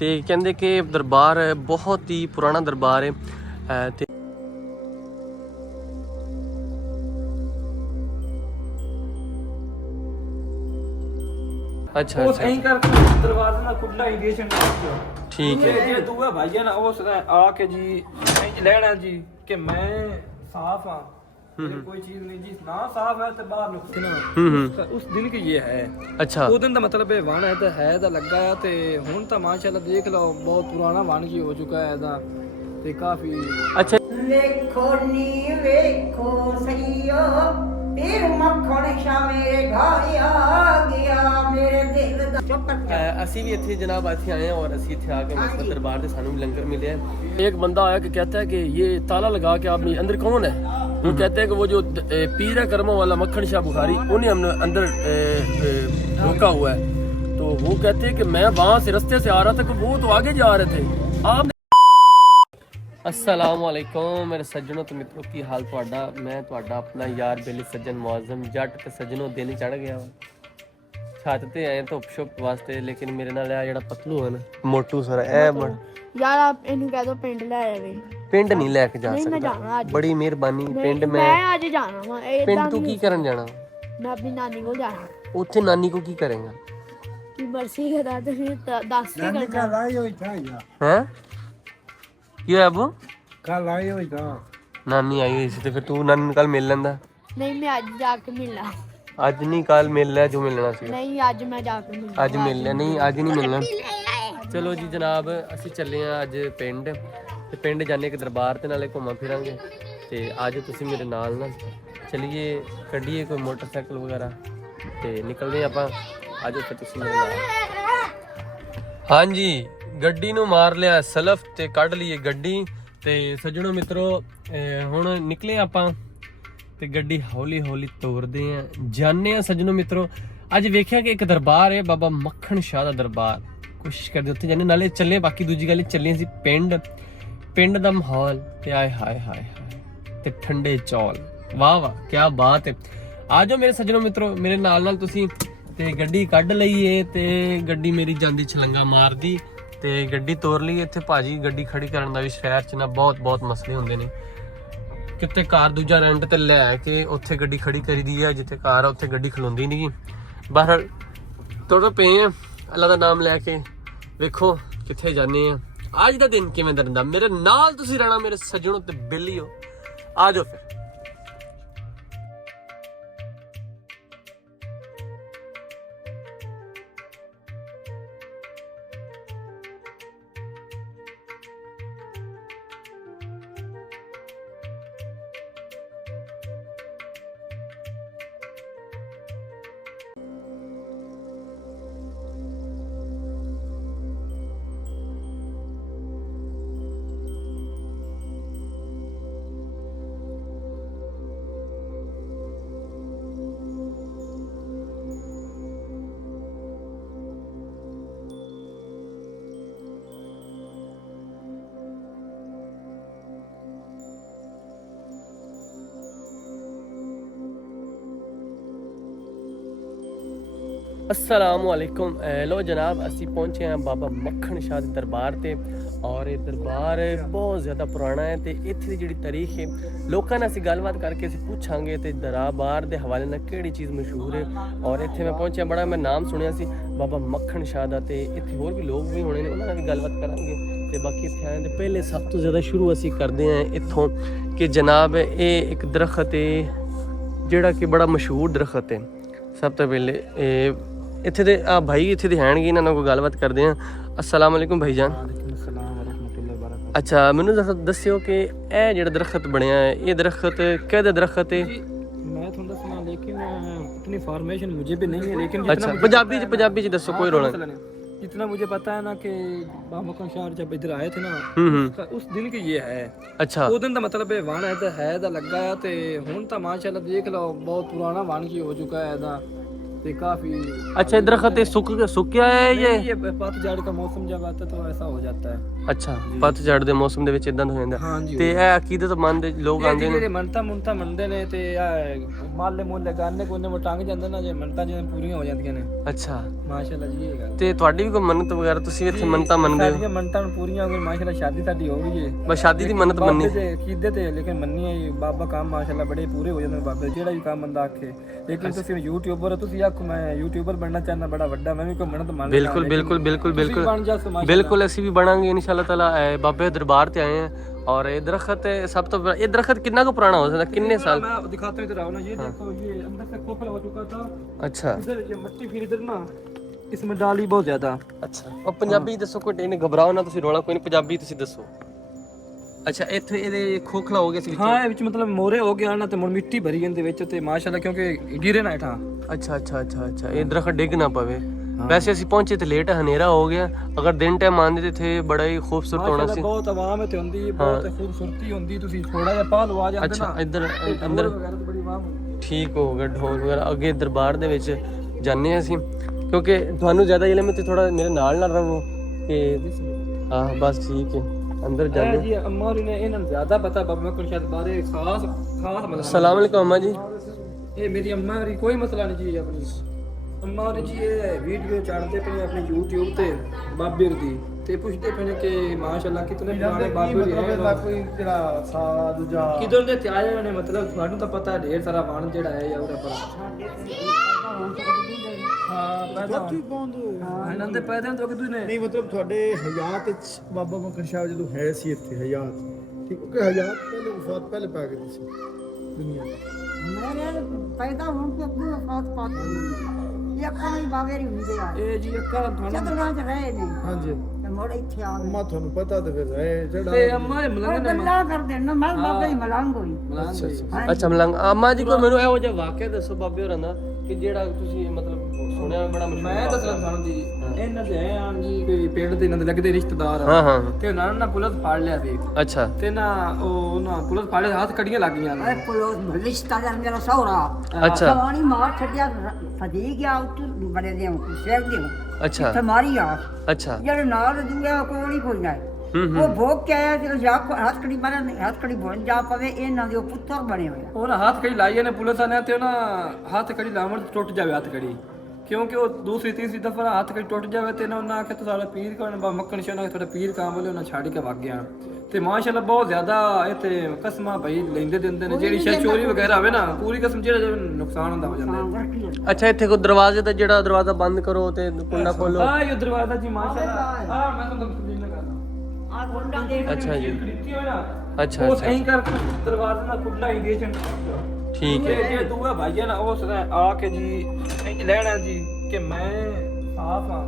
ਤੇ ਕਹਿੰਦੇ ਕਿ ਦਰਬਾਰ ਬਹੁਤ ਹੀ ਪੁਰਾਣਾ ਦਰਬਾਰ ਹੈ ਤੇ ਅੱਛਾ ਉਹ ਸਹੀ ਕਰਕੇ ਦਰਵਾਜ਼ਾ ਨਾਲ ਖੁੱਲਾ ਇਰੀਗੇਸ਼ਨ ਠੀਕ ਹੈ ਜੇ ਦੂਆ ਭਾਈਆ ਨਾ ਉਸ ਨੇ ਆ ਕੇ ਜੀ ਇੰਜ ਲੈਣਾ ਜੀ ਕਿ ਮੈਂ ਸਾਫ ਹਾਂ कोई चीज नहीं जी ना साफ है तो बाहर नुकसान उस दिन की ये है अच्छा वो दिन का मतलब वन है तो लगा है ते हुन तो माशाल्लाह देख लो बहुत पुराना वन जी हो चुका है दा ते काफी अच्छा देखो नी देखो सैयो फिर मक्खन शाह मेरे घर आ गया मेरे दिल दा ਅਸੀਂ ਵੀ ਇੱਥੇ ਜਨਾਬ ਇੱਥੇ ਆਏ हैं और ਅਸੀਂ ਇੱਥੇ ਆ ਕੇ ਮਸਜid दरबार ਦੇ ਸਾਨੂੰ ਵੀ लंगर मिले हैं एक बंदा आया कि कहता है कि ये ताला लगा के आप अंदर कौन है वो कहते हैं कि वो जो पीर है कर्मों वाला मक्खन शाह बुखारी उन्हें हमने अंदर रोका हुआ है तो वो कहते हैं कि मैं वहां से रास्ते से आ रहा था कि वो तो आगे जा रहे थे आप अस्सलाम वालेकुम मेरे सज्जनों तो मित्रों की हाल ਤੁਹਾਡਾ मैं ਤੁਹਾਡਾ अपना यार बेली सज्जन मुआज़म जट ते सज्जनों दिल चढ़ गया छत ते आए धुप शुप वास्ते लेकिन मेरे नाल आ जेड़ा पतलू है ना मोटू सारा ए यार आप इन्हू कह दो पिंड ले आवे पिंड नहीं लेके जा नहीं मैं सकता जाना आज बड़ी मेहरबानी पिंड मैं मैं आज जाना वा पिंड तू की करन जाना मैं अपनी नानी को जाना ਉੱਥੇ ਨਾਨੀ ਕੋ ਕੀ ਕਰੇਗਾ की बरसी करा तो फिर 10 के करना हैं ਕੀ ਹੋਇਆ ਅਬੂ कल आई हुई था ਨਾਨੀ ਆਈ ਹੋਈ ਸੀ ਤੇ ਫਿਰ ਤੂੰ ਨਾਨੀ ਨੂੰ ਕੱਲ ਮਿਲ ਲੈਂਦਾ नहीं मैं आज जाके मिलना ਅੱਜ ਨਹੀਂ ਕੱਲ ਮਿਲ ਲਿਆ ਜੋ ਮਿਲਣਾ ਸੀ नहीं आज मैं जाके मिलना ਅੱਜ ਮਿਲ ਲਿਆ ਨਹੀਂ ਅੱਜ ਨਹੀਂ ਮਿਲਣਾ ਚਲੋ ਜੀ ਜਨਾਬ ਅਸੀਂ ਚੱਲੇ ਆ ਅੱਜ ਪਿੰਡ ਤੇ ਪਿੰਡ ਜਾਣੇ ਇੱਕ ਦਰਬਾਰ ਤੇ ਨਾਲੇ ਘੁੰਮਾਂ ਫਿਰਾਂਗੇ ਤੇ ਅੱਜ ਤੁਸੀਂ ਮੇਰੇ ਨਾਲ ਨਾ ਚਲਿਏ ਕੱਢੀਏ ਕੋਈ ਮੋਟਰਸਾਈਕਲ ਵਗੈਰਾ ਤੇ ਨਿਕਲਦੇ ਆਪਾਂ ਅੱਜ ਉੱਥੇ ਤੁਸੀਂ ਮੇਰੇ ਨਾਲ ਹਾਂਜੀ ਗੱਡੀ ਨੂੰ ਮਾਰ ਲਿਆ ਸਲਫ ਤੇ ਕੱਢ ਲਈਏ ਗੱਡੀ ਤੇ ਸੱਜਣੋ ਮਿੱਤਰੋ ਹੁਣ ਨਿਕਲੇ ਆਪਾਂ ਤੇ ਗੱਡੀ ਹੌਲੀ ਹੌਲੀ ਤੋਰਦੇ ਆ ਜਾਣੇ ਆ ਸੱਜਣੋ ਮਿੱਤਰੋ ਅੱਜ ਵੇਖਿਆ ਕਿ ਇੱਕ ਦਰਬਾਰ ਹੈ ਬਾਬਾ ਮੱਖਣ ਸ਼ਾਹ ਦਾ ਦਰਬਾਰ ਕੋਸ਼ਿਸ਼ ਕਰਦੇ ਉੱਥੇ ਜਾਣੇ ਨਾਲੇ ਚੱਲੇ ਬਾਕੀ ਦੂਜੀ ਗੱਲ ਚੱਲੇ ਸੀ ਪਿੰਡ ਦਾ ਮਾਹੌਲ ਤੇ ਆਏ ਹਾਏ ਹਾਏ ਹਾਏ ਤੇ ਠੰਡੇ ਚੌਲ ਵਾਹ ਵਾਹ ਕੀ ਬਾਤ ਹੈ ਆ ਜਾਓ ਮੇਰੇ ਸੱਜਣੋ ਮਿੱਤਰੋ ਮੇਰੇ ਨਾਲ ਤੁਸੀਂ ਤੇ ਗੱਡੀ ਕੱਢ ਲਈਏ ਤੇ ਗੱਡੀ ਮੇਰੀ ਜਾਂਦੀ ਛਲੰਗਾ ਮਾਰਦੀ ਤੇ ਗੱਡੀ ਤੋਰ ਲਈ ਇੱਥੇ ਭਾਜੀ ਗੱਡੀ ਖੜੀ ਕਰਨ ਦਾ ਵੀ ਸ਼ਹਿਰ 'ਚ ਨਾ ਬਹੁਤ ਮਸਲੇ ਹੁੰਦੇ ਨੇ ਕਿਤੇ ਕਾਰ ਦੂਜਾ ਰੈਂਟ ਤੇ ਲੈ ਕੇ ਉੱਥੇ ਗੱਡੀ ਖੜੀ ਕਰੀਦੀ ਹੈ ਜਿੱਥੇ ਕਾਰ ਆ ਉੱਥੇ ਗੱਡੀ ਖਲੋਂਦੀ ਨਹੀਂ ਬਾਹਰ ਤੁਰ ਪਏ ਆ ਅੱਲਾ ਦਾ ਨਾਮ ਲੈ ਕੇ ਵੇਖੋ ਕਿੱਥੇ ਜਾਣੇ ਆ ਅੱਜ ਦਾ ਦਿਨ ਕਿਵੇਂ ਦਾ ਰਹਿੰਦਾ ਮੇਰੇ ਨਾਲ ਤੁਸੀਂ ਰਹਿਣਾ ਮੇਰੇ ਸੱਜਣੋ ਤੇ ਬਿੱਲੀਓ ਆ ਜਾਓ ਫਿਰ अस्सलाम वालेकुम लो जनाब असी पहुंचे हैं बाबा मक्खन शाह दे दरबार ते और ये दरबार बहुत ज़्यादा पुराना है तो इत्थे दी जिहड़ी तारीख है लोकां नाल असीं गलबात करके असीं पुछांगे ते दरबार दे हवाले नाल किहड़ी चीज़ मशहूर है और इत्थे मैं पहुंचा बड़ा मैं नाम सुनिया सी बाबा मक्खन शाह दा ते इत्थे होर भी लोग भी होने ने उन्हां नाल भी गलबात करांगे ते बाकी इत्थे आए ते पहले सब तो ज़्यादा शुरू असीं करदे हैं इत्थों कि जनाब ये एक दरख्त है जिहड़ा कि बड़ा मशहूर दरख्त है सब तो पहले ਇੱਥੇ ਦੇ ਆ ਭਾਈ ਇੱਥੇ ਦੇ ਹੈਣਗੇ ਇਹਨਾਂ ਨਾਲ ਕੋਈ ਗੱਲਬਾਤ ਕਰਦੇ ਆ अस्सलाम वालेकुम भाई जान अच्छा ਮੈਨੂੰ ਦੱਸਿਓ ਕਿ ਇਹ ਜਿਹੜਾ ਦਰਖਤ ਬਣਿਆ ਹੈ ਇਹ ਦਰਖਤ ਕਿਹਦਾ ਦਰਖਤ ਹੈ मैं थोड़ा सुना लेकिन इतनी फॉर्मेशन मुझे भी नहीं है लेकिन अच्छा पंजाबी च दसो कोई रोला नहीं जितना मुझे पता है ना कि बाबा मक्खन शाह जब इधर आए थे ना उस दिन की ये है अच्छा वो दिन का मतलब वन है तो लगा है ते हुन तो माशाल्लाह देख लो बहुत पुराना वन की हो चुका है दा तो काफी अच्छा ये दरख्त सूख गया है ये पतझड़ का मौसम जब आता है तो ऐसा हो जाता है। ਅੱਛਾ ਪਤਝੜ ਦੇ ਮੌਸਮ ਦੇ ਵਿੱਚ ਇਦਾਂ ਹੋ ਜਾਂਦਾ हाँ जी। ਤੇ ਇਹ ਅਕੀਦਤਮੰਦ ਲੋਕ ਆਉਂਦੇ ਨੇ ਜਿਹੜੇ ਮੰਨਤਾਂ ਮੰਨਦੇ ਨੇ ਤੇ ਮਾਲੇ ਮੁੱਲੇ ਗਾਨੇ ਕੋਨੇ ਮੋ ਟੰਗ ਜਾਂਦੇ ਨਾ ਜੇ ਮੰਨਤਾਂ ਜਿਵੇਂ ਪੂਰੀਆਂ ਹੋ ਜਾਂਦੀਆਂ ਨੇ। ਅੱਛਾ ਮਾਸ਼ਾਅੱਲਾ ਜੀ ਇਹ ਗੱਲ ਤੇ ਤੁਹਾਡੀ ਵੀ ਕੋਈ ਮੰਨਤ ਵਗੈਰਾ ਤੁਸੀਂ ਇੱਥੇ ਮੰਨਤਾਂ ਮੰਨਦੇ ਹੋ? ਸਾਡੀਆਂ ਮੰਨਤਾਂ ਪੂਰੀਆਂ ਹੋ ਗਈਆਂ ਮਾਸ਼ਾਅੱਲਾ ਸ਼ਾਦੀ ਸਾਡੀ ਹੋ ਗਈ ਹੈ ਬਸ ਸ਼ਾਦੀ ਦੀ ਮੰਨਤ ਮੰਨੀ ਤੇ ਕੀਦੇ ਤੇ ਲੇਕਿਨ ਮੰਨੀ ਹੈ ਬਾਬਾ ਕੰਮ ਮਾਸ਼ਾਅੱਲਾ ਬੜੇ ਪੂਰੇ ਹੋ ਜਾਂਦੇ ਨੇ ਬਾਬੇ ਜਿਹੜਾ ਵੀ ਕੰਮ ਬੰਦਾ ਆਖੇ। ਲੇਕਿਨ ਤੁਸੀਂ ਯੂਟਿਊਬਰ ਹੋ ਤੁਸੀਂ ਆਖੋ ਮੈਂ ਯੂਟਿਊਬਰ ਬਣਨਾ ਚਾਹੁੰਦਾ ਬੜਾ ਵੱਡਾ ਮੈਂ ਵੀ ਕੋਈ ਮੰਨਤ ਮੰਨ ਬਿਲਕੁਲ ਬਿਲਕੁਲ ਬਿਲਕੁਲ ਬਿਲਕੁਲ ਬਣ ਜਾ ਸਮਾਜ ਬਿਲਕੁਲ ਅਸੀਂ ਵੀ ਬਣਾਂਗੇ ਇਨਸ਼ਾਅੱਲਾ ਤਾਲਾ ਬਾਬੇ ਦਰਬਾਰ ਤੇ ਆਏ हैं और ये दरख्त सब तो ये दरख्त कितना को पुराना हो सकता है कितने साल? मैं दिखाता हूं इधर आओ ना ये देखो ये अंदर से खोखला हो चुका था। अच्छा इधर ये मिट्टी फिर इधर ना इसमें डाली बहुत ज्यादा। अच्छा और पंजाबी दसो कोई नहीं घबराओ ना ਤੁਸੀਂ ਰੋਲਾ ਕੋਈ ਨਹੀਂ ਪੰਜਾਬੀ ਤੁਸੀਂ ਦੱਸੋ। ਅੱਛਾ ਇੱਥੇ ਇਹਦੇ ਖੋਖਲਾ ਹੋ ਗਿਆ ਸੀ ਵਿੱਚ? ਹਾਂ ਇਹ ਵਿੱਚ ਮਤਲਬ ਮੋਰੇ ਹੋ ਗਿਆ ਨਾ ਤੇ ਮੁੜ ਮਿੱਟੀ ਭਰੀ ਜਾਂਦੀ ਵਿੱਚ ਤੇ ਮਾਸ਼ਾਅੱਲਾ ਕਿਉਂਕਿ ਗਿਰੇ ਨਾ ਹੇਠਾਂ। ਅੱਛਾ ਅੱਛਾ ਅੱਛਾ ਅੱਛਾ ਇਹ ਦਰਖਤ ਡਿੱਗ ਨਾ ਪਵੇ। ਵੈਸੇ ਅਸੀਂ ਪਹੁੰਚੇ ਤੇ ਲੇਟ ਹਨੇਰਾ ਹੋ ਗਿਆ ਅਗਰ ਦਿਨ ਟਾਈਮ ਆਂਦੇ ਤੇ ਇੱਥੇ ਬੜਾ ਹੀ ਖੂਬਸੂਰਤ ਹੋਣਾ ਸੀ। ਬਹੁਤ ਆਵਾਮ ਤੇ ਹੁੰਦੀ ਬਹੁਤ ਖੂਬਸੂਰਤੀ ਹੁੰਦੀ ਤੁਸੀਂ ਥੋੜਾ ਜਿਹਾ ਪਾਹ ਲਵਾ ਜਾਂਦੇ ਅੱਛਾ ਨਾ ਇੱਧਰ ਅੰਦਰ ਵਗੈਰਾ ਤੇ ਬੜੀ ਆਵਾਮ ਹੁੰਦੀ। ਠੀਕ ਹੋ ਗਿਆ ਢੋਲ ਵਗੈਰਾ ਅੱਗੇ ਦਰਬਾਰ ਦੇ ਵਿੱਚ ਜਾਂਦੇ ਹਾਂ ਅਸੀਂ ਕਿਉਂਕਿ ਤੁਹਾਨੂੰ ਜ਼ਿਆਦਾ ਇਲਮ ਹੈ ਤੇ ਥੋੜਾ ਮੇਰੇ ਨਾਲ ਨਾ ਰਹੋ ਤੇ ਹਾਂ ਬਸ ਠੀਕ ਹੈ ਅੰਦਰ ਜਾਂਦੇ ਜੀ ਅੰਮਾ ਹੋਰੀ ਨੇ ਇਹਨਾਂ ਨੂੰ ਜ਼ਿਆਦਾ ਪਤਾ ਬਾਬਾ ਮੱਕੜ ਸ਼ਾਦ ਬਾਰੇ ਖਾਸ ਮਤਲਬ। ਸਲਾਮ ਅਲੈਕੁਮ ਅੰਮਾ ਜੀ। ਇਹ ਮੇਰੀ ਅੰਮਾ ਹੋਰੀ ਕੋਈ ਮਸਲਾ ਨਹੀਂ ਜੀ ਆਪਣੀ ਅੰਮਾ ਹੋਰੀ ਜੀ ਇਹ ਵੀਡੀਓ ਚੜ੍ਹਦੇ ਪਏ ਆਪਣੇ YouTube ਤੇ ਬਾਬੇ ਦੀ ਤੇ ਪੁੱਛਦੇ ਪਏ ਨੇ ਕਿ ਮਾਸ਼ਾਅੱਲਾ ਕਿਤਨੇ ਪੁਰਾਣੇ ਬਾਬੇ ਜੀ ਹੈ ਕੋਈ ਜਿਹੜਾ ਸਾਧ ਜਾਂ ਕਿਧਰ ਦੇ ਆਏ ਹੋਏ ਨੇ ਮਤਲਬ ਤੁਹਾਨੂੰ ਤਾਂ ਪਤਾ ਹੈ ਢੇਰ ਸਾਰਾ ਵਣ ਜਿਹੜਾ ਹੈ ਉਹਦਾ ਪਰ ਹਾਂ ਪੈਦਾ ਇਹਨਾਂ ਦੇ ਪੈਦਾ ਤੋਂ ਕਿਦੋਂ ਨੇ ਨਹੀਂ ਮਤਲਬ ਤੁਹਾਡੇ ਹਯਾਤ ਵਿੱਚ ਬਾਬਾ ਮੱਕੜ ਸ਼ਾਹ ਜਦੋਂ ਹੈ ਸੀ ਇੱਥੇ ਹਯਾਤ ਠੀਕ ਕਿ ਹਯਾਤ ਪਹਿਲੇ ਵਫਾਤ ਪਹਿਲੇ ਪਾ ਗਈ ਸੀ ਦੁਨੀਆ ਮੇਰੇ ਪੈਦਾ ਹੋਣ ਤੋਂ ਅੱਗੇ ਵਫਾਤ ਪਾ ਗਈ ਇਹ ਅੱਖਾਂ ਹੀ ਬਾਗੇਰੀ ਹੁੰਦੇ ਆ ਇਹ ਜੀ ਅੱਖਾਂ ਤੁਹਾਨੂੰ ਚਦਰਾਂ 'ਚ ਰਹੇ ਨੇ ਹਾਂਜੀ ਤੇ ਮੁੜ ਇੱਥੇ ਆ ਗਏ ਅੰਮਾ ਤੁਹਾਨੂੰ ਪਤਾ ਤੇ ਫਿਰ ਹੈ ਜਿਹੜਾ ਤੇ ਅੰਮਾ ਇਹ ਉਹ ਮਲੰਗ ਨੇ ਗੱਲਾਂ ਕਰਦੇ ਨੇ ਮੈਂ ਬਾਬੇ ਦੀ ਮਲੰਗ ਹੋਈ ਅੱਛਾ ਅੱਛਾ ਅੱਛਾ ਮਲੰਗ ਅੰਮਾ ਜੀ ਕੋਈ ਮੈਨੂੰ ਇਹੋ ਜਿਹਾ ਵਾਕਿਆ ਦੱਸੋ ਬਾਬੇ ਹੋਰਾਂ ਦਾ ਕਿ ਜਿਹੜਾ ਤੁਸੀਂ ਮਤਲਬ ਸੁਣਿਆ ਬੜਾ ਮਸ਼ਹੂਰ ਮੈਂ ਦੱਸਣਾ ਤੁਹਾਨੂੰ ਜੀ ਇਹਨਾਂ ਦੇ ਹੈ ਆਂ ਜੀ ਕੋਈ ਪਿੰਡ ਦੇ ਇਹਨਾਂ ਦੇ ਲੱਗਦੇ ਰਿਸ਼ਤੇਦਾਰ ਹਾਂ ਹਾਂ ਤੇ ਉਹਨਾਂ ਨੇ ਨਾ ਪੁਲਿਸ ਫੜ ਲਿਆ ਸੀ ਅੱਛਾ ਤੇ ਨਾ ਉਹ ਨਾ ਪੁਲਿਸ ਫੜ ਲਿਆ ਹੱਥ ਕੜੀਆਂ ਲੱਗ ਗਈਆਂ ਨੇ ਇਹ ਪੁਲਿਸ ਰਿਸ਼ਤੇਦਾਰ ਮੇਰਾ ਸਹੁਰਾ ਅੱਛਾ ਕਹਾਣੀ ਮਾਰ ਛੱਡਿਆ ਫਦੀ ਗਿਆ ਉੱਤੇ ਬੜੇ ਦੇ ਸ਼ਹਿਰ ਦੇ ਅੱਛਾ ਤੇ ਮਾਰੀ ਆ ਅੱਛਾ ਜਿਹੜੇ ਨਾਲ ਦੂਆ ਕੋਲ ਹੀ ਕੋਈ ਨਾ ਹੂੰ ਉਹ ਭੋਗ ਕੇ ਆਇਆ ਜਦੋਂ ਜਾ ਹੱਥ ਕੜੀ ਮਾਰਨ ਹੱਥ ਕੜੀ ਬਣ ਜਾ ਪਵੇ ਇਹਨਾਂ ਦੇ ਉਹ ਪੁੱਤਰ ਬਣੇ ਹੋਏ ਆ। ਉਹ ਨਾ ਹੱਥ ਕੜੀ ਲਾਈ ਨੇ ਪੁਲਿਸ ਨੇ ਤੇ ਉਹਨਾਂ ਹੱਥ ਕੜੀ ਲਾਵਣ ਟੁੱਟ ਜਾਵੇ ਹੱਥ ਕੜੀ ਕਿਉਂਕਿ ਉਹ ਦੂਸਰੀ ਤੀਸਰੀ ਦਫਾ ਹੱਥ ਕੜੀ ਟੁੱਟ ਜਾਵੇ ਤੇ ਉਹਨਾਂ ਆਖਿਆ ਤੂੰ ਸਾਡਾ ਪੀਰ ਕੋਣ ਬਾ ਮੱਕਣ ਸ਼ਾਹ ਤੁਹਾਡਾ ਪੀਰ ਕਾਮ ਵਾਲੇ ਉਹਨਾਂ ਛੱਡ ਕੇ ਵਗ ਗਿਆ ਤੇ ਮਾਸ਼ਾਅੱਲਾ ਬਹੁਤ ਜ਼ਿਆਦਾ ਇੱਥੇ ਕਸਮਾਂ ਭਈ ਲੈਂਦੇ ਦਿੰਦੇ ਨੇ ਜਿਹੜੀ ਸ਼ਾਇਦ ਚੋਰੀ ਵਗੈਰਾ ਹੋਵੇ ਨਾ ਪੂਰੀ ਕਸਮ ਜਿਹੜਾ ਨੁਕਸਾਨ ਹੁੰਦਾ ਹੋ ਜਾਂਦਾ। ਅੱਛਾ ਇੱਥੇ ਕੋਈ ਦਰਵਾਜ਼ੇ ਦਾ ਜਿਹੜਾ ਦਰਵਾਜ਼ਾ ਬੰਦ ਕਰੋ ਤੇ ਕੁੰਡਾ ਖੋਲੋ। ਆ ਇਹ ਦਰਵਾਜ਼ਾ ਜੀ ਮਾਸ਼ਾਅੱਲਾ ਆ ਮੈਂ ਤੁਹਾਨੂੰ ਤਸਲੀਮ ਕਰਦਾ ਆ ਗੋਡਾ ਦੇ ਅੱਛਾ ਜੀ ਖਰੀਦੀ ਹੋਈ ਨਾ ਅੱਛਾ ਉਸ ਅੱਛਾ ਐਂ ਕਰ ਦਰਵਾਜ਼ੇ ਨਾਲ ਖੁੱਲਾ ਇੰਗੇਜਨ ਠੀਕ ਹੈ ਇਹ ਦੂਆ ਭਾਈਆ ਨਾ ਉਸ ਨੇ ਆ ਕੇ ਜੀ ਇੰਜ ਲੈਣਾ ਜੀ ਕਿ ਮੈਂ ਸਾਫ ਹਾਂ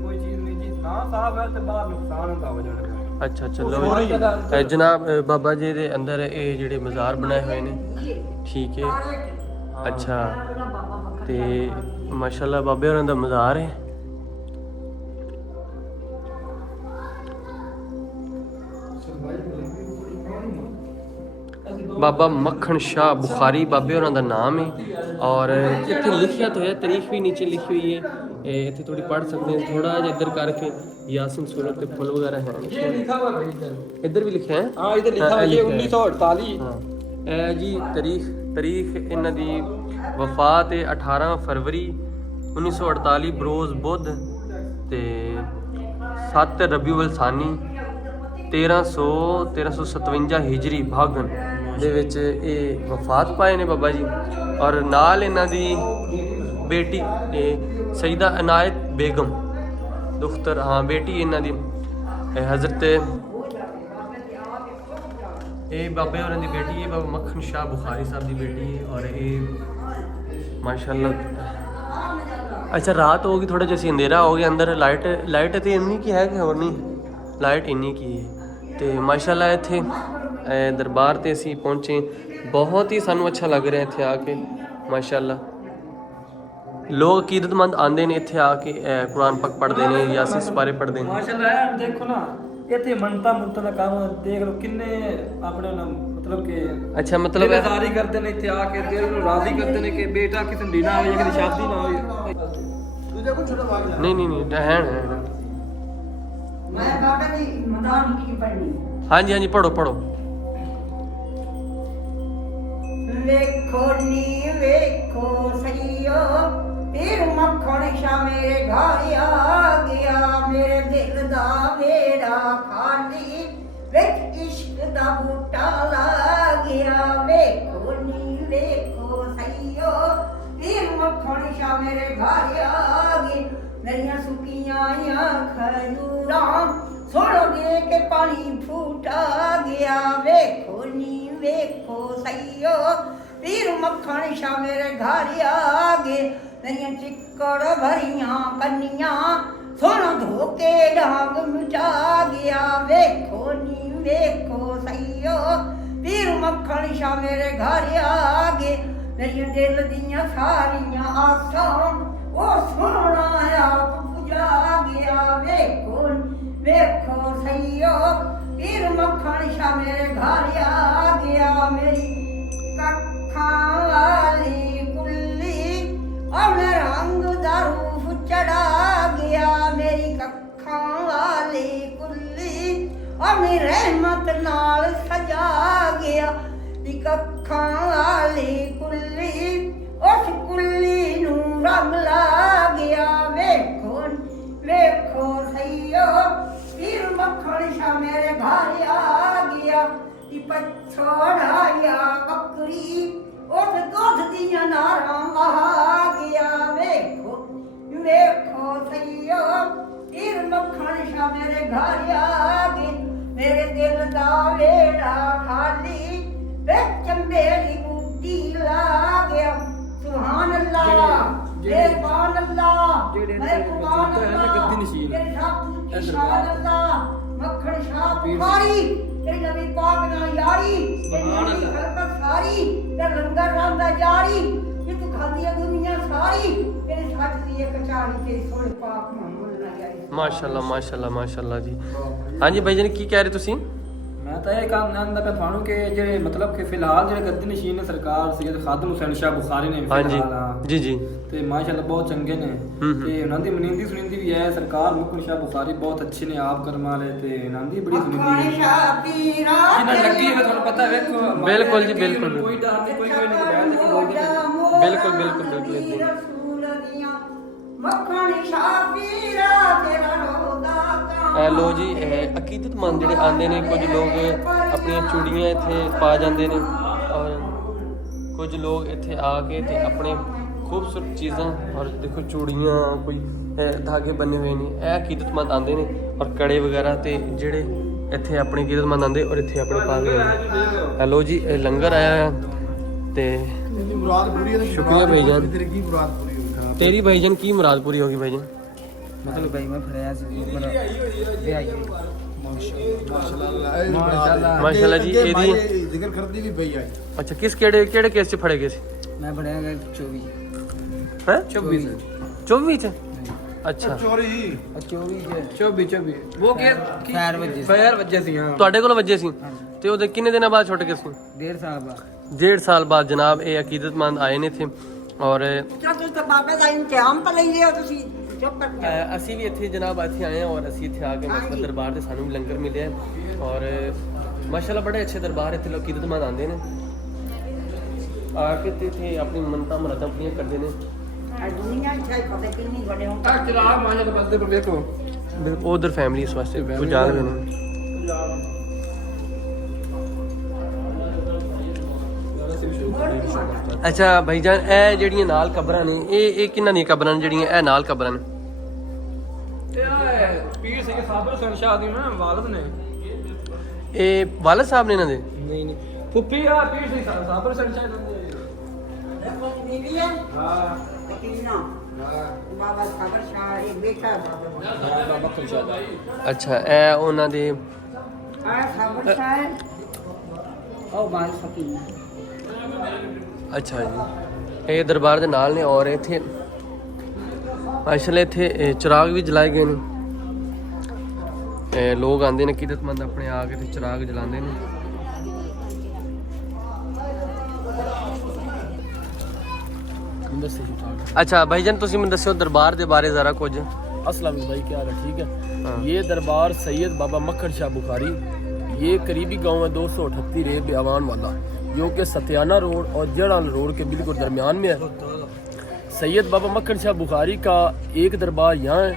ਕੋਈ ਚੀਜ਼ ਨਹੀਂ ਜੀ ਨਾ ਸਾਫ ਹੈ ਤੇ ਬਾਹਰ ਨੁਕਸਾਨ ਹੁੰਦਾ ਹੋ ਜਾਣਾ। ਅੱਛਾ ਚਲੋ ਜਨਾਬ ਬਾਬਾ ਜੀ ਦੇ ਅੰਦਰ ਇਹ ਜਿਹੜੇ ਮਜ਼ਾਰ ਬਣਾਏ ਹੋਏ ਨੇ ਠੀਕ ਹੈ ਅੱਛਾ ਤੇ ਮਾਸ਼ਾਅੱਲਾ ਬਾਬੇ ਹੋਰਾਂ ਦਾ ਮਜ਼ਾਰ ਹੈ। ਬਾਬਾ ਮੱਖਣ ਸ਼ਾਹ ਬੁਖਾਰੀ ਬਾਬੇ ਹੋਰਾਂ ਦਾ ਨਾਮ ਹੈ ਔਰ ਇੱਥੇ ਲਿਖਿਆ ਤਾਂ ਹੈ ਤਾਰੀਖ ਵੀ ਨੀਚੇ ਲਿਖੀ ਹੋਈ ਹੈ ਇਹ ਇੱਥੇ ਥੋੜੀ ਪੜ੍ਹ ਸਕਦੇ ਹਾਂ ਥੋੜਾ ਜਿਹਾ ਇੱਧਰ ਕਰਕੇ ਯਾਸੀਨ ਸੂਰਤ ਤੇ ਫੁੱਲ ਵਗੈਰਾ ਹੈ ਇਹ ਲਿਖਾ हुआ है ਇੱਧਰ ਵੀ ਲਿਖਿਆ ਹੈ हाँ इधर लिखा है ये 1948 ਹਾਂ ਇਹ ਜੀ ਤਾਰੀਖ ਇਹਨਾਂ ਦੀ ਵਫਾਤ ਹੈ 18 ਫਰਵਰੀ 1948 ਬਰੋਜ਼ ਬੁੱਧ ਤੇ 7 ਰਬੀਉਲ ਸਾਨੀ 1357 ਹਿਜਰੀ ਭਾਗਨ ਦੇ ਵਿੱਚ ਇਹ ਵਫਾਤ ਪਾਏ ਨੇ ਬਾਬਾ ਜੀ ਔਰ ਨਾਲ ਇਹਨਾਂ ਦੀ ਬੇਟੀ ਸਈਦਾ ਅਨਾਇਤ ਬੇਗਮ ਦੁਖਤਰ ਹਾਂ ਬੇਟੀ ਇਹਨਾਂ ਦੀ ਹਜ਼ਰਤ ਇਹ ਬਾਬੇ ਹੋਰਾਂ ਦੀ ਬੇਟੀ ਹੈ ਬਾਬਾ ਮੱਖਣ ਸ਼ਾਹ ਬੁਖਾਰੀ ਸਾਹਿਬ ਦੀ ਬੇਟੀ ਹੈ ਔਰ ਇਹ ਮਾਸ਼ਾਅੱਲਾ ਅੱਛਾ ਰਾਤ ਹੋ ਗਈ ਥੋੜਾ ਜਿਹਾ ਅੰਧੇਰਾ ਹੋ ਗਿਆ ਅੰਦਰ ਲਾਈਟ ਤੇ ਇੰਨੀ ਕੀ ਹੈ ਕਿ ਹੋਰ ਨਹੀਂ ਲਾਈਟ ਇੰਨੀ ਕੀ ਹੈ ਤੇ ਮਾਸ਼ਾਅੱਲਾ ਇੱਥੇ ਦਰਬਾਰ ਤੇ ਅਸੀਂ ਪਹੁੰਚੇ ਬਹੁਤ ਹੀ ਸਾਨੂੰ ਅੱਛਾ ਲੱਗ ਰਿਹਾ ਇੱਥੇ ਆ ਕੇ ਮਾਸ਼ਾਅੱਲਾ ਲੋਕ ਅਕੀਦਤਮੰਦ ਆਉਂਦੇ ਨੇ ਇੱਥੇ ਆ ਕੇ ਕੁਰਾਨ ਪਾਕ ਪੜ੍ਹਦੇ ਨੇ ਯਾਸੀਨ ਸਪਾਰੇ ਪੜ੍ਹਦੇ ਨੇ माशाल्लाह है देखो ना ਇੱਥੇ ਮੰਨਤਾ ਮੁੰਤਾ ਦਾ ਕੰਮ ਦੇਖ ਲਓ ਕਿੰਨੇ ਆਪਣੇ ਨਾਲ ਮਤਲਬ ਕਿ ਅੱਛਾ ਮਤਲਬ ਦਿਲਦਾਰੀ ਕਰਦੇ ਨੇ ਇੱਥੇ ਆ ਕੇ ਦਿਲ ਨੂੰ ਰਾਜ਼ੀ ਕਰਦੇ ਨੇ ਕਿ ਬੇਟਾ ਕਿਸੇ ਦੀ ਨਾ ਹੋਵੇ ਜਾਂ ਕਿਸੇ ਸ਼ਾਦੀ ਨਾ ਹੋਵੇ। ਦੂਜਾ ਕੋਈ ਛੋਟਾ ਬਾਗ ਜਾ ਨਹੀਂ ਹੈ ਮੈਂ ਬਾਬਾ ਦੀ ਮਦਾਨ ਕੀ ਪੜਨੀ ਹਾਂਜੀ ਪੜੋ ਵੇਖੋ ਨੀ ਵੇਖੋ ਸਈਓ ਪੀਰ ਮੱਖਣ ਸ਼ਾ ਮੇਰੇ ਘਰ ਆ ਗਿਆ ਮੇਰੇ ਦਿਲ ਦਾ ਵੇੜਾ ਖਾਲੀ ਵਿੱਚ ਇਸ਼ਕ ਦਾ ਬੂਟਾ ਲਾ ਗਿਆ ਵੇਖੋ ਨੀ ਵੇਖੋ ਸਈਓ ਪੀਰ ਮੱਖਣ ਸ਼ਾ ਮੇਰੇ ਘਰ ਆ ਗਿਆ ਮੇਰੀਆਂ ਸੁੱਕੀਆਂ ਖਜੂਰਾਂ ਸੁਣੋਗੇ ਕਿ ਪਾਣੀ ਫੂਟਾ ਗਿਆ ਵੇਖੋ ਨੀ ਵੇਖੋ ਸਈਓ ਪੀਰ ਮੱਖਣ ਸ਼ਾ ਮੇਰੇ ਘਰ ਆ ਗਏ ਮੇਰੀਆਂ ਚਿੱਕੜ ਭਰੀਆਂ ਕੰਨੀਆਂ ਸੁਣ ਧੋਕੇ ਡਾਂਗ ਮਿਟਾ ਗਿਆ ਵੇਖੋ ਨੀ ਵੇਖੋ ਸਈਓ ਪੀਰ ਮੱਖਣ ਸ਼ਾ ਮੇਰੇ ਘਰ ਆ ਗਏ ਮੇਰੀਆਂ ਦਿਲ ਦੀਆਂ ਸਾਰੀਆਂ ਆਸਾਂ ਉਹ ਸੋਹਣਾ ਆਪ ਪੁਜਾ ਗਿਆ ਵੇਖੋ ਸਈਓ ਪੀਰ ਮੱਖਣ ਸ਼ਾ ਮੇਰੇ ਘਰ ਆ ਗਿਆ ਮੇਰੀ ਕੱਖਾਂ ਵਾਲੀ ਕੁੱਲੀ ਉਹਨੇ ਰੰਗ ਦਾ ਰੂਪ ਚੜਾ ਗਿਆ ਮੇਰੀ ਕੱਖਾਂ ਵਾਲੀ ਕੁੱਲੀ ਉਹਨੇ ਰਹਿਮਤ ਨਾਲ ਸਜਾ ਗਿਆ ਨੀ ਕੱਖਾਂ ਵਾਲੀ ਕੁੱਲੀ ਉਸ ਕੁੱਲੀ ਨੂੰ ਰੰਗ ਲਾ ਗਿਆ ਵੇਖੋ ਸਈਓ ਪੀਰ ਮੱਖਣ ਸ਼ਾ ਮੇਰੇ ਘਰ ਆ ਗਿਆ ਨੀ ਪਛੋੜਾਇਆ ਬੱਕਰੀ ਉਸ ਦੁੱਧ ਦੀਆਂ ਨਾਰਾਂ ਆ ਗਿਆ ਵੇਖੋ ਸਈਓ ਪੀਰ ਮੱਖਣ ਸ਼ਾ ਮੇਰੇ ਘਰ ਆ ਗਏ ਮੇਰੇ ਦਿਲ ਦਾ ਵੇੜਾ ਖਾਲੀ ਵਿੱਚ ਮੇਰੀ ਬੂਟੀ ਲਾ ਗਿਆ ਸੁਭਾਨ ਅੱਲਾਹ ਸੁਭਾਨ ਅੱਲਾਹ ਮੈਂ ਕੁਰਾਨ ਅੱਲਾਹ ਤੇਰੇ ਸਾਥ ਕੀ ਸ਼ਾਨ ਅੱਲਾਹ ਮੱਖਣ ਸ਼ਾਹ ਪੁਕਾਰੀ ਤੇਰੀ ਨਬੀ ਪਾਕ ਨਾਲ ਯਾਰੀ ਸੁਭਾਨ ਅੱਲਾਹ ਖਲਕਤ ਸਾਰੀ ਤੇ ਲੰਗਰ ਰਾਂਦਾ ਜਾਰੀ ਇਹ ਤੂੰ ਖਾਦੀ ਦੁਨੀਆ ਸਾਰੀ ਤੇਰੇ ਸੱਚ ਦੀ ਇੱਕ ਚਾੜੀ ਤੇਰੀ ਸੋਹਣੇ ਪਾਕ ਮੁਹੰਮਦ ਨਾਲ ਯਾਰੀ ਮਾਸ਼ਾਅੱਲਾ ਜੀ। ਹਾਂਜੀ ਭਾਈ ਜਾਨ ਕੀ ਕਹਿ ਰਹੇ ਤੁਸੀਂ? ਮੈਂ ਤਾਂ ਇਹ ਕੰਮ ਨਾਲ ਦਾ ਤੁਹਾਨੂੰ ਕਿ ਜਿਹੜੇ ਮਤਲਬ ਕਿ ਫਿਲਹਾਲ ਜਿਹੜੇ ਗੱਦੀ ਨਸ਼ੀਨ ਨੇ ਸਰਕਾਰ ਸੈਯਦ ਖਾਦਮ ਹੁਸੈਨ ਸ਼ਾਹ ਬੁਖਾਰੀ ਨੇ ਹਾਂਜੀ ਜੀ ਤੇ ਮਾਸ਼ਾਅੱਲਾ ਬਹੁਤ ਚੰਗੇ ਨੇ ਤੇ ਉਹਨਾਂ ਦੀ ਮਨਿੰਦੀ ਸੁਣਿੰਦੀ ਵੀ ਹੈ ਸਰਕਾਰ ਮੁਖਰ ਸ਼ਾਹ ਬੁਖਾਰੀ ਬਹੁਤ ਅੱਛੇ ਨੇ ਆਪ ਕਰਮਾਂ ਵਾਲੇ ਤੇ ਇਹਨਾਂ ਦੀ ਬੜੀ ਸੁਣਿੰਦੀ ਹੈ ਜਿੰਨਾ ਲੱਗੀ ਹੋਵੇ ਤੁਹਾਨੂੰ ਪਤਾ ਵੇਖੋ ਬਿਲਕੁਲ ਜੀ ਬਿਲਕੁਲ ਕੋਈ ਡਰ ਨਹੀਂ ਕੋਈ ਨਹੀਂ ਬੈਠ ਕੇ ਬਿਲਕੁਲ ਮੱਖਣ ਸ਼ਾਹ ਪੀਰਾ ਤੇਰਾ ਰੋਦਾ ਲੋ ਜੀ ਅਕੀਦਤਮੰਦ ਜਿਹੜੇ ਆਉਂਦੇ ਨੇ ਕੁਝ ਲੋਕ ਆਪਣੀਆਂ ਚੂੜੀਆਂ ਇੱਥੇ ਪਾ ਜਾਂਦੇ ਨੇ ਔਰ ਕੁਝ ਲੋਕ ਇੱਥੇ ਆ ਕੇ ਤੇ ਆਪਣੇ ਖੂਬਸੂਰਤ ਚੀਜ਼ਾਂ ਔਰ ਦੇਖੋ ਚੂੜੀਆਂ ਕੋਈ ਧਾਗੇ ਬੰਨੇ ਹੋਏ ਨੇ ਇਹ ਅਕੀਦਤਮੰਦ ਆਉਂਦੇ ਨੇ ਔਰ ਕੜੇ ਵਗੈਰਾ ਤੇ ਜਿਹੜੇ ਇੱਥੇ ਆਪਣੇ ਅਕੀਦਤਮੰਦ ਆਉਂਦੇ ਔਰ ਇੱਥੇ ਆਪਣੇ ਪਾ ਕੇ ਲੋ ਜੀ ਇਹ ਲੰਗਰ ਆਇਆ ਤੇ ਇਹਦੀ ਮੁਰਾਦ ਪੂਰੀ ਹੈ ਸ਼ੁਕਰੀਆ ਭਾਈ ਜਾਨ। ਤੇਰੀ ਕੀ ਮੁਰਾਦ ਪੂਰੀ ਹੋਈ? ਤੇਰੀ ਭਾਈਜਾਨ ਕੀ ਮੁਰਾਦ ਪੂਰੀ ਹੋਗੀ ਭਾਈਜਾਨ? ਮਤਲਬ ਭਾਈ ਮੈਂ ਫੜਿਆ ਸੀ ਵਿਆਹੀ ਮਾਸ਼ਾਅੱਲਾ ਜੀ ਇਹਦੀ ਜ਼ਿਕਰ ਕਰਦੀ ਵੀ ਪਈ ਆਈ। ਅੱਛਾ ਕਿਹੜੇ ਕੇਸ 'ਚ ਫੜੇ ਗਏ ਸੀ? ਮੈਂ ਫੜਿਆ ਗਿਆ 24 ਹੈ 24 ਚ ਅੱਛਾ ਚੋਰੀ 24 ਉਹ ਕੀ ਫਾਇਰ ਵੱਜੇ ਸੀ ਹਾਂ ਤੁਹਾਡੇ ਕੋਲ ਵੱਜੇ ਸੀ ਤੇ ਉਹਦੇ ਕਿੰਨੇ ਦਿਨਾਂ ਬਾਅਦ ਛੁੱਟ ਗਏ ਸੀ? 1.5 ਸਾਲ ਬਾਅਦ 1.5 ਸਾਲ ਬਾਅਦ ਜਨਾਬ ਇਹ ਅਕੀਦਤਮੰਦ ਆਏ ਨੇ ਇੱਥੇ ਔਰ ਤੁਸੀਂ ਤਾਂ ਬਾਬੇ ਦਾ ਇੰਤਜ਼ਾਮ ਤਾਂ ਲਈ ਲਿਓ ਤੁਸੀਂ ਚੁੱਪ ਕਰ ਅਸੀਂ ਵੀ ਇੱਥੇ ਜਨਾਬ ਇੱਥੇ ਆਏ ਹਾਂ ਔਰ ਅਸੀਂ ਇੱਥੇ ਆ ਕੇ ਮਸਜਿਦ ਦਰਬਾਰ ਦੇ ਸਾਨੂੰ ਵੀ ਲੰਗਰ ਮਿਲਿਆ ਔਰ ਮਾਸ਼ਾਅੱਲਾ ਬੜੇ ਅੱਛੇ ਦਰਬਾਰ ਇੱਥੇ ਲੋਕ ਅਕੀਦਤਮੰਦ ਆਉਂਦੇ ਨੇ ਆ ਕੇ ਤੇ ਇੱਥੇ ਆਪਣੀ ਮੰਨਤਾਂ ਮੁਰਾਦਾਂ ਪੂਰੀਆਂ ਕਰਦੇ ਨੇ। ਦੁਨੀਆ ਇੱਥੇ ਪਤਾ ਕਿੰਨੀ ਵੱਡੇ ਹੋਂ ਆ ਚਲਾ ਮਾਜਾ ਦੇ ਪਾਸੇ ਪਰ ਵੇਖੋ ਉਧਰ ਫੈਮਿਲੀ ਇਸ ਵਾਸਤੇ ਕੁਝ ਜਾ ਰਹੇ ਨੇ। ਅੱਛਾ ਭਾਈਜਾਨ ਇਹ ਜਿਹੜੀਆਂ ਨਾਲ ਕਬਰਾਂ ਨੇ ਇਹ ਕਿੰਨਾਂ ਦੀਆਂ ਕਬਰਾਂ ਨੇ ਜਿਹੜੀਆਂ ਇਹ ਨਾਲ ਕਬਰਾਂ ਨੇ? ਇਹ ਪੀਰ ਸਿੰਘ ਸਾਬਰ ਸਿੰਘ ਸ਼ਾਹ ਦੀ ਨਾ ਵਾਲਦ ਨੇ ਇਹ ਵਾਲਦ ਸਾਹਿਬ ਨੇ ਇਹਨਾਂ ਦੇ? ਨਹੀਂ ਫੁੱਫੀ ਆ ਪੀਰ ਸਿੰਘ ਸਾਬਰ ਸਿੰਘ ਸ਼ਾਹ ਦੇ ਬੀਬੀ ਹੈ ਹਾਂ ਕਿੰਨਾ ਬਾਬਾ ਸਾਬਰ ਸ਼ਾਹ ਇਹ ਬੇਟਾ ਬਾਬਾ ਬੱਕਰ ਸ਼ਾਹ ਅੱਛਾ ਇਹ ਉਹਨਾਂ ਦੇ ਆ ਸਾਬਰ ਸ਼ਾਹ ਉਹ ਬਾਲ ਫਕੀਨਾ ਅੱਛਾ ਜੀ ਇਹ ਦਰਬਾਰ ਦੇ ਨਾਲ ਨੇ ਔਰ ਇੱਥੇ ਮਾਸ਼ਾਅੱਲਾ ਇੱਥੇ ਚਿਰਾਗ ਵੀ ਜਲਾਏ ਗਏ ਨੇ ਲੋਕ ਆਉਂਦੇ ਨੇ ਅਕੀਦਤਮੰਦ ਆਪਣੇ ਆ ਕੇ ਤੇ ਚਿਰਾਗ ਜਲਾਉਂਦੇ ਨੇ। अच्छा भाईजान तुसी मैनूं दस्सिओ दरबार दे बारे ज़रा कुछ। अस्सलाम भाई, क्या हाल है? ठीक है। ये दरबार सैयद बाबा मक्खन शाह बुखारी, ये करीबी गांव है 238 रेब अवान वाला, जो कि सत्याना रोड और जड़ाल रोड के बिल्कुल दरमियान में है। सैयद बाबा मक्खन शाह बुखारी का एक दरबार यहाँ है,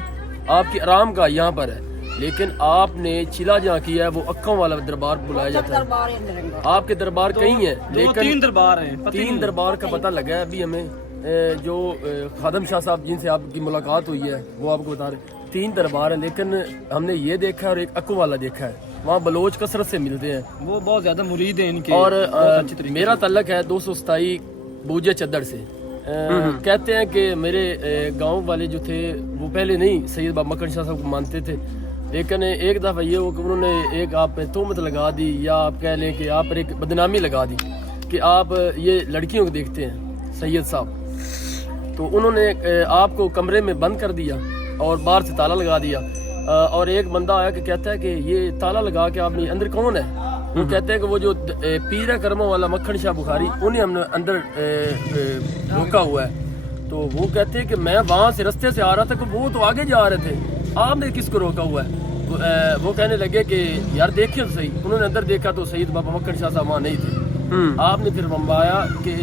आपकी आराम का यहाँ पर है, लेकिन आपने चिला जहाँ किया है वो अक्कों वाला दरबार बुलाया जाता है। आपके दरबार कई हैं, लेकिन 3 दरबार हैं। 3 दरबार का पता लगा है अभी हमें। जो खादम शाह साहब जिनसे आपकी मुलाकात हुई है वो आपको बता रहे 3 दरबार हैं, लेकिन हमने ये देखा है और एक अक्कों वाला देखा है, वहाँ बलोच कसरत से मिलते हैं, वो बहुत ज्यादा मुरीद हैं इनके। और मेरा तल्लक है 227 बूजे चद्दर से। कहते हैं कि मेरे गांव वाले जो थे वो पहले नहीं सैयद बाबा मक्खन शाह साहब को मानते थे, लेकिन एक दफ़ा ये हो कि उन्होंने एक आप पे तोहमत लगा दी, या आप कह लें कि आप पर एक बदनामी लगा दी कि आप ये लड़कियों को देखते हैं सैयद साहब। तो उन्होंने आपको कमरे में बंद कर दिया और बाहर से ताला लगा दिया। और एक बंदा आया कि कहता है कि ये ताला लगा के आपने अंदर कौन है? वो कहते हैं कि वो जो पीर करमों वाला मक्खन शाह बुखारी, उन्हें हमने अंदर रोका हुआ है। तो वो कहते हैं कि मैं वहाँ से रास्ते से आ रहा था कि वो तो आगे जा रहे थे, आपने किसको रोका हुआ है? वो कहने लगे कि यार देखिए तो सही। उन्होंने अंदर देखा तो सैयद बाबा मक्खन शाह साहब वहाँ नहीं थे। आपने फिर बम्बाया कि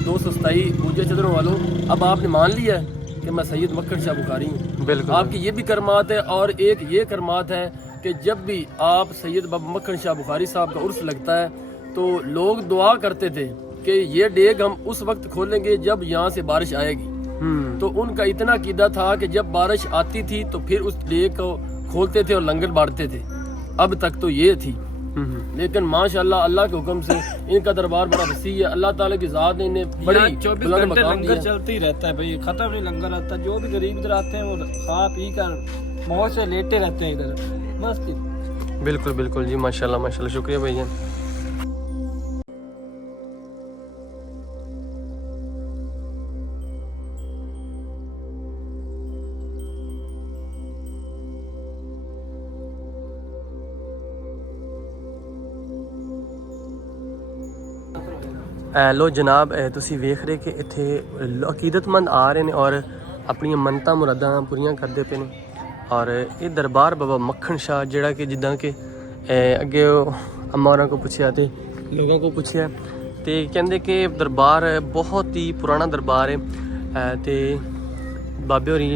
227 पूजे चदरों वालों, अब आपने मान लिया है कि मैं सैयद मक्खन शाह बुखारी हूँ। बिल्कुल आपकी ये भी करमात है, और एक ये करमात है कि जब भी आप सैयद बाबा मक्खन शाह बुखारी साहब का उर्स लगता है तो लोग दुआ करते थे कि ये डेग हम उस वक्त खोलेंगे जब यहाँ से बारिश आएगी। तो उनका इतना अकीदा था कि जब बारिश आती थी तो फिर उस डेग को खोलते थे और लंगर बांटते थे। अब तक तो ये थी, लेकिन माशाल्लाह अल्लाह के हुक्म से इनका दरबार बड़ा वसी है। अल्लाह ताला की ज़ात ने इन्हें बड़ी 24 घंटे लंगर चलते ही रहता है भाई, खत्म नहीं लंगर रहता। जो भी गरीब इधर आते हैं वो खा पी कर मौज से लेटे रहते हैं इधर, मस्त। बिल्कुल बिल्कुल जी, माशाल्लाह माशाल्लाह, शुक्रिया भैया। लो जनाब, तुसी वेख रहे कि इत्थे अकीदतमंद आ रहे हैं और अपनी मन्नतां मुरादां पूरियां करते पे ने। और ये दरबार बाबा मक्खन शाह जिहड़ा कि जिद्दां कि अगे अम्मा होरां को पुछया ते लोगों को पुछया ते कहंदे कि दरबार बहुत ही पुराना दरबार है ते बाबे होरी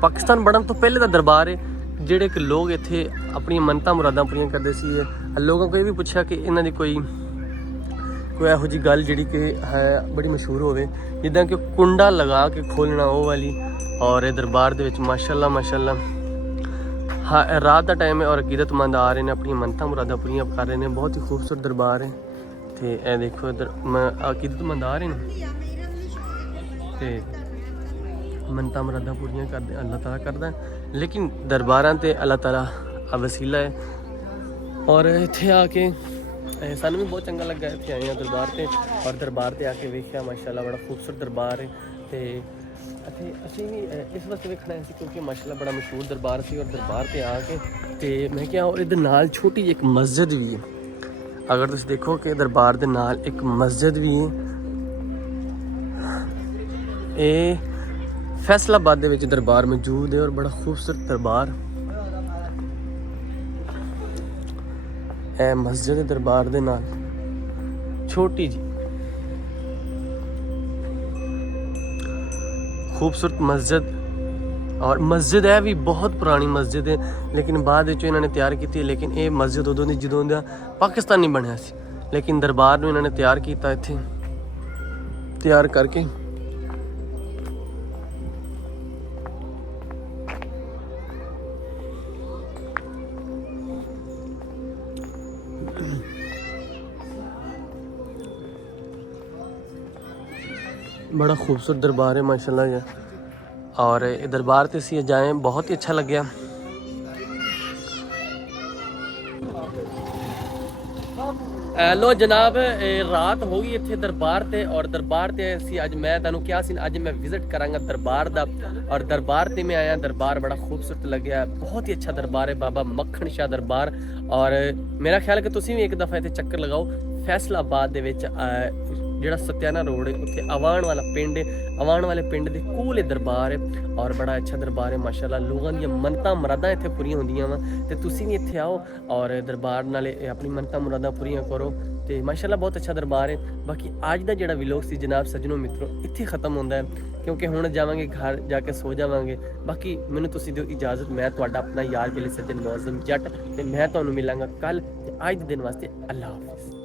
पाकिस्तान बनन तो पहले दा दरबार है, जिहड़े कि लोग इत्थे अपनी मन्नतां मुरादां पूरियां करदे सी। लोगों को ये भी पुछया कि इन्हां दी कोई ਇਹੋ ਜਿਹੀ ਗੱਲ ਜਿਹੜੀ ਕਿ ਹੈ ਬੜੀ ਮਸ਼ਹੂਰ ਹੋਵੇ, ਜਿੱਦਾਂ ਕਿ ਕੁੰਡਾ ਲਗਾ ਕੇ ਖੋਲਣਾ ਉਹ ਵਾਲੀ। ਔਰ ਇਹ ਦਰਬਾਰ ਦੇ ਵਿੱਚ ਮਾਸ਼ਾਅੱਲਾ ਮਾਸ਼ਾਅੱਲਾ ਹਾਂ ਰਾਤ ਦਾ ਟਾਈਮ ਹੈ ਔਰ ਅਕੀਦਤਮੰਦ ਆ ਰਹੇ ਨੇ, ਆਪਣੀਆਂ ਮੰਨਤਾਂ ਮੁਰਾਦਾਂ ਪੂਰੀਆਂ ਕਰ ਰਹੇ ਨੇ। ਬਹੁਤ ਹੀ ਖੂਬਸੂਰਤ ਦਰਬਾਰ ਹੈ ਤੇ ਇਹ ਦੇਖੋ ਇਧਰ ਅਕੀਦਤਮੰਦ ਆ ਰਹੇ ਨੇ ਤੇ ਮੰਨਤਾਂ ਮੁਰਾਦਾਂ ਪੂਰੀਆਂ ਕਰਦੇ ਅੱਲਾਹ ਤਾਲਾ ਕਰਦਾ। ਲੇਕਿਨ ਦਰਬਾਰਾਂ ਤੇ ਅੱਲਾਹ ਤਾਲਾ ਵਸੀਲਾ ਹੈ। ਔਰ ਇੱਥੇ ਆ ਕੇ ਸਾਨੂੰ ਵੀ ਬਹੁਤ ਚੰਗਾ ਲੱਗਾ, ਇੱਥੇ ਆਏ ਹਾਂ ਦਰਬਾਰ ਤੇ ਔਰ ਦਰਬਾਰ ਤੇ ਆ ਕੇ ਵੇਖਿਆ ਮਾਸ਼ਾਅੱਲਾ ਬੜਾ ਖੂਬਸੂਰਤ ਦਰਬਾਰ ਹੈ। ਤੇ ਇੱਥੇ ਅਸੀਂ ਵੀ ਇਸ ਵਾਸਤੇ ਵੇਖਣਾ ਸੀ ਕਿਉਂਕਿ ਮਾਸ਼ਾਅੱਲਾ ਬੜਾ ਮਸ਼ਹੂਰ ਦਰਬਾਰ ਸੀ। ਔਰ ਦਰਬਾਰ ਤੇ ਆ ਕੇ ਤੇ ਮੈਂ ਕਿਹਾ ਔਰ ਇਹਦੇ ਨਾਲ ਛੋਟੀ ਜਿਹੀ ਇੱਕ ਮਸਜਿਦ ਵੀ ਹੈ। ਅਗਰ ਤੁਸੀਂ ਦੇਖੋ ਕਿ ਦਰਬਾਰ ਦੇ ਨਾਲ ਇੱਕ ਮਸਜਿਦ ਵੀ ਹੈ। ਇਹ ਫੈਸਲਾਬਾਦ ਦੇ ਵਿੱਚ ਦਰਬਾਰ ਮੌਜੂਦ ਹੈ ਔਰ ਬੜਾ ਖੂਬਸੂਰਤ ਦਰਬਾਰ। मस्जिद दरबार दे नाल छोटी जी खूबसूरत मस्जिद। और मस्जिद है भी बहुत पुरानी मस्जिद है, लेकिन बाद इन्होंने तैयार की थी। लेकिन ये मस्जिद उदों की जदों दा पाकिस्तान नहीं बनया सी, लेकिन दरबार नूं इन्होंने तैयार किया, इत्थे तैयार करके बड़ा खूबसूरत दरबार है माशाल्लाह। और ये दरबार ते असीं जाए बहुत ही अच्छा लग्या। ਲੋ ਜਨਾਬ ਰਾਤ ਹੋ ਗਈ ਇੱਥੇ ਦਰਬਾਰ ਤੇ, ਔਰ ਦਰਬਾਰ ਤੇ ਅਸੀਂ ਅੱਜ ਮੈਂ ਤੁਹਾਨੂੰ ਕਿਹਾ ਸੀ ਅੱਜ ਮੈਂ ਵਿਜ਼ਿਟ ਕਰਾਂਗਾ ਦਰਬਾਰ ਦਾ, ਔਰ ਦਰਬਾਰ ਤੇ ਮੈਂ ਆਇਆ। ਦਰਬਾਰ ਬੜਾ ਖੂਬਸੂਰਤ ਲੱਗਿਆ, ਬਹੁਤ ਹੀ ਅੱਛਾ ਦਰਬਾਰ ਹੈ ਬਾਬਾ ਮੱਖਣ ਸ਼ਾਹ ਦਰਬਾਰ। ਔਰ ਮੇਰਾ ਖਿਆਲ ਕਿ ਤੁਸੀਂ ਵੀ ਇੱਕ ਦਫਾ ਇੱਥੇ ਚੱਕਰ ਲਗਾਓ। ਫੈਸਲਾਬਾਦ ਦੇ ਵਿੱਚ ਜਿਹੜਾ ਸਤਿਆਨਾ ਰੋਡ ਹੈ ਉੱਥੇ ਆਵਾਣ ਵਾਲਾ ਪਿੰਡ ਹੈ, ਆਵਾਣ ਵਾਲੇ ਪਿੰਡ ਦੇ ਕੋਲ ਦਰਬਾਰ ਹੈ, ਔਰ ਬੜਾ ਅੱਛਾ ਦਰਬਾਰ ਹੈ ਮਾਸ਼ਾਅੱਲਾ। ਲੋਕਾਂ ਦੀਆਂ ਮੰਨਤਾਂ ਮੁਰਾਦਾਂ ਇੱਥੇ ਪੂਰੀਆਂ ਹੁੰਦੀਆਂ ਵਾ, ਤੇ ਤੁਸੀਂ ਵੀ ਇੱਥੇ ਆਓ ਔਰ ਦਰਬਾਰ ਨਾਲੇ ਆਪਣੀ ਮੰਨਤਾਂ ਮੁਰਾਦਾਂ ਪੂਰੀਆਂ ਕਰੋ, ਤੇ ਮਾਸ਼ਾਅੱਲਾ ਬਹੁਤ ਅੱਛਾ ਦਰਬਾਰ ਹੈ। ਬਾਕੀ ਅੱਜ ਦਾ ਜਿਹੜਾ ਵਲੌਗ ਸੀ ਜਨਾਬ ਸੱਜਣੋ ਮਿੱਤਰੋ ਇੱਥੇ ਖਤਮ ਹੁੰਦਾ ਹੈ, ਕਿਉਂਕਿ ਹੁਣ ਜਾਵਾਂਗੇ ਘਰ ਜਾ ਕੇ ਸੋ ਜਾਵਾਂਗੇ। ਬਾਕੀ ਮੈਨੂੰ ਤੁਸੀਂ ਦਿਓ ਇਜਾਜ਼ਤ, ਮੈਂ ਤੁਹਾਡਾ ਆਪਣਾ ਯਾਰ ਬੇਲੀ ਸੱਜਣ ਮੌਜ਼ਮ ਜੱਟ, ਤੇ ਮੈਂ ਤੁਹਾਨੂੰ ਮਿਲਾਂਗਾ ਕੱਲ। ਤੇ ਅੱਜ ਦੇ ਦਿਨ ਵਾਸਤੇ ਅੱਲਾ ਹਾਫਿਜ਼।